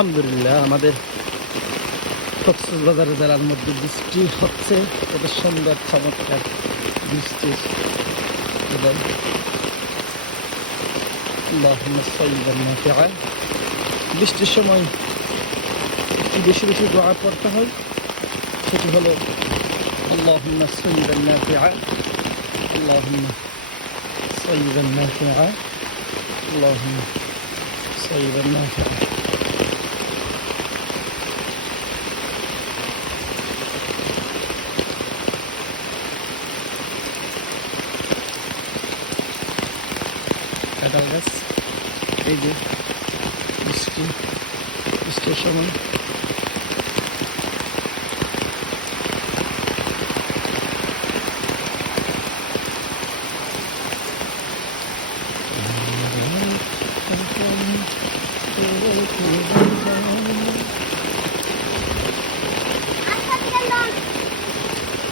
আলহামদুলিল্লাহ আমাদের কক্সবাজার জেলার মধ্যে বৃষ্টি হচ্ছে, কত সুন্দর চমৎকার বৃষ্টির বৃষ্টির সময় একটু বেশি বেশি দোয়া পড়তে হয়, সেটি হলো আল্লাহুম্মা সাইয়্যিবান নাফিআ, আল্লাহুম্মা সাইয়্যিবান নাফিআ, আল্লাহুম্মা সাইয়্যিবান নাফিআ। কাঁঠাল গাছ, এই যে বৃষ্টির সময়